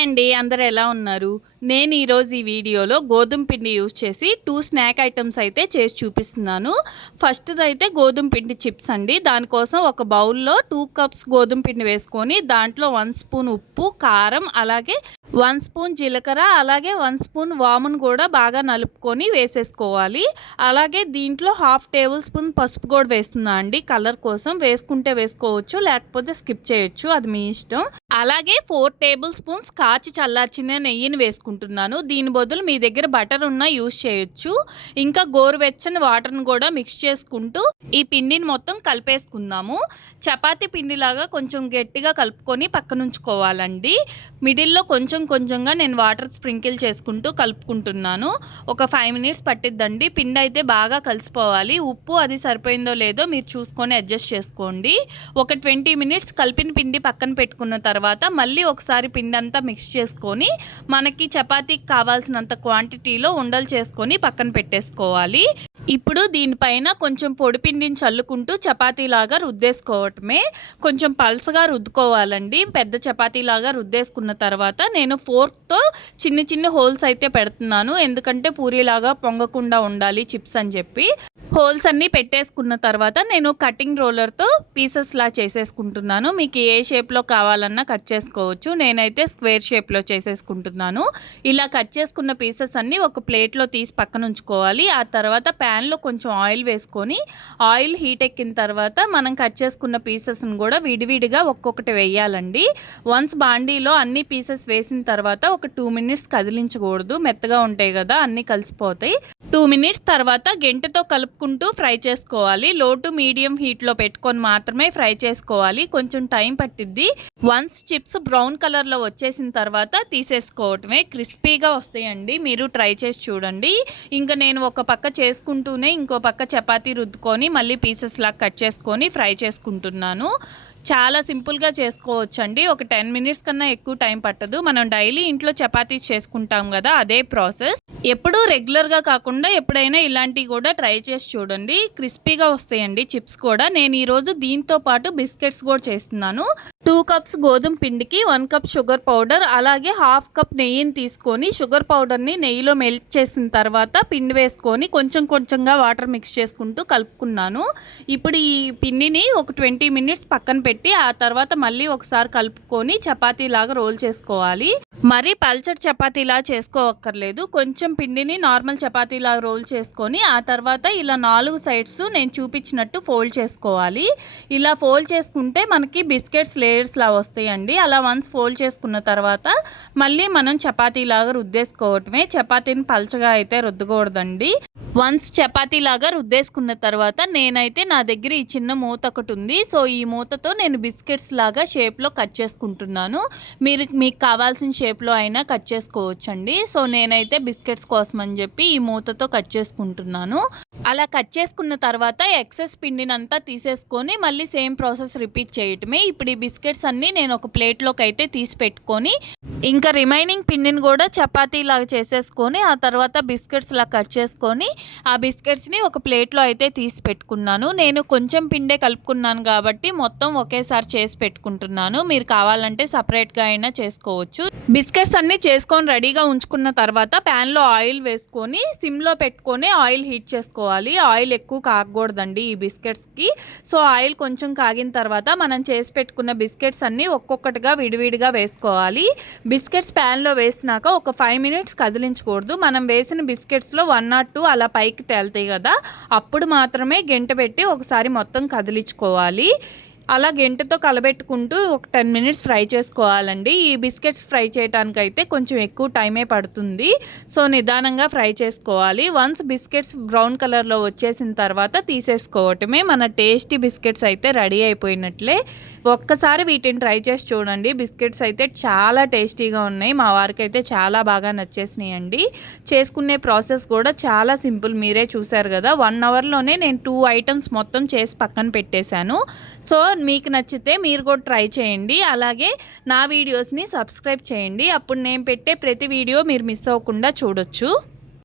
Hi అండి. అందరూ ఎలా ఉన్నారు? నేను ఈరోజు ఈ వీడియోలో గోధుమ పిండి యూజ్ చేసి 2 స్నాక్ ఐటమ్స్ అయితే చేసి చూపిస్తున్నాను. ఫస్ట్‌దైతే గోధుమ పిండి చిప్స్ అండి. దానికోసం ఒక బౌల్‌లో 2 కప్స్ గోధుమ పిండి వేసుకొని దాంట్లో 1 స్పూన్ ఉప్పు, కారం, అలాగే 1 స్పూన్ జీలకర్ర, అలాగే 1 స్పూన్ వామును కూడా బాగా నలుపుకొని వేసేసుకోవాలి. అలాగే దీంట్లో హాఫ్ టేబుల్ స్పూన్ పసుపు కూడా వేస్తున్నా అండి కలర్ కోసం. వేసుకుంటే వేసుకోవచ్చు, లేకపోతే స్కిప్ చేయొచ్చు. అది మీ ఇష్టం. అలాగే 4 టేబుల్ స్పూన్స్ కాచి చల్లార్చిన నెయ్యిని వేసుకుంటున్నాను. దీని బదులు మీ దగ్గర బటర్ ఉన్నా యూజ్ చేయొచ్చు. ఇంకా గోరువెచ్చని వాటర్ని కూడా మిక్స్ చేసుకుంటూ ఈ పిండిని మొత్తం కలిపేసుకుందాము. చపాతీ పిండిలాగా కొంచెం గట్టిగా కలుపుకొని పక్కనుంచుకోవాలండి. మిడిల్లో కొంచెం కొంచెంగా నేను వాటర్ స్ప్రింకిల్ చేసుకుంటూ కలుపుకుంటున్నాను. ఒక 5 మినిట్స్ పట్టిద్దండి. పిండి అయితే బాగా కలిసిపోవాలి. ఉప్పు అది సరిపోయిందో లేదో మీరు చూసుకొని అడ్జస్ట్ చేసుకోండి. ఒక 20 మినిట్స్ కలిపిన పిండి పక్కన పెట్టుకున్న తర్వాత మళ్ళీ ఒకసారి పిండి అంతా మిక్స్ చేసుకొని మనకి చపాతీకి కావాల్సినంత క్వాంటిటీలో ఉండలు చేసుకొని పక్కన పెట్టేసుకోవాలి. ఇప్పుడు దీనిపైన కొంచెం పొడి పిండిని చల్లుకుంటూ చపాతీలాగా రుద్దేసుకోవటమే. కొంచెం పల్సగా రుద్దుకోవాలండి. పెద్ద చపాతీలాగా రుద్దేసుకున్న తర్వాత నేను ఫోర్క్తో చిన్న చిన్న హోల్స్ అయితే పెడుతున్నాను. ఎందుకంటే పూరీలాగా పొంగకుండా ఉండాలి చిప్స్ అని చెప్పి. హోల్స్ అన్నీ పెట్టేసుకున్న తర్వాత నేను కటింగ్ రోలర్తో పీసెస్లా చేసేసుకుంటున్నాను. మీకు ఏ షేప్లో కావాలన్నా కట్ చేసుకోవచ్చు. నేనైతే స్క్వేర్ షేప్లో చేసేసుకుంటున్నాను. ఇలా కట్ చేసుకున్న పీసెస్ అన్నీ ఒక ప్లేట్లో తీసి పక్కన ఉంచుకోవాలి. ఆ తర్వాత ప్యాన్లో కొంచెం ఆయిల్ వేసుకొని ఆయిల్ హీట్ ఎక్కిన తర్వాత మనం కట్ చేసుకున్న పీసెస్ని కూడా విడివిడిగా ఒక్కొక్కటి వేయాలండి. వన్స్ బాండీలో అన్ని పీసెస్ వేసిన తర్వాత ఒక 2 మినిట్స్ కదిలించకూడదు. మెత్తగా ఉంటాయి కదా, అన్నీ కలిసిపోతాయి. 2 మినిట్స్ తర్వాత గెంటెతో కలుపుకుంటూ ఫ్రై చేసుకోవాలి. లో టు మీడియం హీట్లో పెట్టుకొని మాత్రమే ఫ్రై చేసుకోవాలి. కొంచెం టైం పట్టిద్ది. వన్స్ చిప్స్ బ్రౌన్ కలర్లో వచ్చేసిన తర్వాత తీసేసుకోవటమే. క్రిస్పీగా వస్తాయండి. మీరు ట్రై చేసి చూడండి. ఇంకా నేను ఒక పక్క చేసుకుంటూనే ఇంకో పక్క చపాతీ రుద్దుకొని మళ్ళీ పీసెస్ లాగా కట్ చేసుకొని ఫ్రై చేసుకుంటున్నాను. చాలా సింపుల్గా చేసుకోవచ్చండి. ఒక 10 మినిట్స్ కన్నా ఎక్కువ టైం పట్టదు. మనం డైలీ ఇంట్లో చపాతీస్ చేసుకుంటాం కదా, అదే ప్రాసెస్. ఎప్పుడూ రెగ్యులర్గా కాకుండా ఎప్పుడైనా ఇలాంటివి కూడా ట్రై చేసి చూడండి. క్రిస్పీగా వస్తాయండి చిప్స్ కూడా. నేను ఈరోజు దీంతో పాటు బిస్కెట్స్ కూడా చేస్తున్నాను. 2 కప్స్ గోధుమ పిండికి 1 కప్ షుగర్ పౌడర్, అలాగే హాఫ్ కప్ నెయ్యిని తీసుకొని షుగర్ పౌడర్ని నెయ్యిలో మెల్ట్ చేసిన తర్వాత పిండి వేసుకొని కొంచెం కొంచెంగా వాటర్ మిక్స్ చేసుకుంటూ కలుపుకున్నాను. ఇప్పుడు ఈ పిండిని ఒక 20 మినిట్స్ పక్కన పెట్టి ఆ తర్వాత మళ్ళీ ఒకసారి కలుపుకొని చపాతీలాగా రోల్ చేసుకోవాలి. మరీ పల్చటి చపాతీలా చేసుకోవక్కర్లేదు. కొంచెం పిండిని నార్మల్ చపాతీలాగా రోల్ చేసుకొని ఆ తర్వాత ఇలా 4 సైడ్స్ నేను చూపించినట్టు ఫోల్డ్ చేసుకోవాలి. ఇలా ఫోల్డ్ చేసుకుంటే మనకి బిస్కెట్స్ లేయర్స్లా వస్తాయండి. అలా వన్స్ ఫోల్డ్ చేసుకున్న తర్వాత మళ్ళీ మనం చపాతీలాగా రుద్దేసుకోవటమే. చపాతీని పల్చగా అయితే రుద్దకూడదండి. వన్స్ చపాతీలాగా రుద్దేసుకున్న తర్వాత నేనైతే నా దగ్గర ఈ చిన్న మూత ఒకటి ఉంది. సో ఈ మూతతో నేను బిస్కెట్స్ లాగా షేప్లో కట్ చేసుకుంటున్నాను. మీకు కావాల్సిన షేప్లో అయినా కట్ చేసుకోవచ్చండి. సో నేనైతే బిస్కెట్స్ కోసం అని చెప్పి ఈ మూతతో కట్ చేసుకుంటున్నాను. అలా కట్ చేసుకున్న తర్వాత ఎక్సెస్ పిండిని అంతా తీసేసుకొని మళ్ళీ సేమ్ ప్రాసెస్ రిపీట్ చేయటమే. ఇప్పుడు ఈ బిస్కెట్స్ అన్నీ నేను ఒక ప్లేట్లోకి అయితే తీసి పెట్టుకొని ఇంకా రిమైనింగ్ పిండిని కూడా చపాతీలాగా చేసేసుకొని ఆ తర్వాత బిస్కెట్స్ లా కట్ చేసుకొని ఆ బిస్కెట్స్ని ఒక ప్లేట్లో అయితే తీసి పెట్టుకున్నాను. నేను కొంచెం పిండే కలుపుకున్నాను కాబట్టి మొత్తం ఒకేసారి చేసి పెట్టుకుంటున్నాను. మీరు కావాలంటే సపరేట్గా అయినా చేసుకోవచ్చు. బిస్కెట్స్ అన్నీ చేసుకొని రెడీగా ఉంచుకున్న తర్వాత ప్యాన్లో ఆయిల్ వేసుకొని సిమ్లో పెట్టుకొని ఆయిల్ హీట్ చేసుకోవాలి. ఆయిల్ ఎక్కువ కాగకూడదండి ఈ బిస్కెట్స్కి. సో ఆయిల్ కొంచెం కాగిన తర్వాత మనం చేసి పెట్టుకున్న బిస్కెట్స్ అన్నీ ఒక్కొక్కటిగా విడివిడిగా వేసుకోవాలి. బిస్కెట్స్ ప్యాన్లో వేసినాక ఒక 5 మినిట్స్ కదిలించకూడదు. మనం వేసిన బిస్కెట్స్లో 1 or 2 అలా పైకి తేలుతాయి కదా, అప్పుడు మాత్రమే గెంట పెట్టి ఒకసారి మొత్తం కదిలించుకోవాలి. అలా గెంటతో కలబెట్టుకుంటూ ఒక 10 మినిట్స్ ఫ్రై చేసుకోవాలండి. ఈ బిస్కెట్స్ ఫ్రై చేయడానికైతే కొంచెం ఎక్కువ టైమే పడుతుంది. సో నిదానంగా ఫ్రై చేసుకోవాలి. వన్స్ బిస్కెట్స్ బ్రౌన్ కలర్లో వచ్చేసిన తర్వాత తీసేసుకోవటమే. మన టేస్టీ బిస్కెట్స్ అయితే రెడీ అయిపోయినట్లే. ఒక్కసారి వీటిని ట్రై చేసి చూడండి. బిస్కెట్స్ అయితే చాలా టేస్టీగా ఉన్నాయి. మా వారికి అయితే చాలా బాగా నచ్చేసినాయండి. చేసుకునే ప్రాసెస్ కూడా చాలా సింపుల్. మీరే చూసారు కదా, 1 అవర్లోనే నేను 2 ఐటమ్స్ మొత్తం చేసి పక్కన పెట్టేశాను. సో మీకు నచ్చితే మీరు కూడా ట్రై చేయండి. అలాగే నా వీడియోస్ని సబ్స్క్రైబ్ చేయండి. అప్పుడు నేను పెట్టే ప్రతి వీడియో మీరు మిస్ అవ్వకుండా చూడొచ్చు.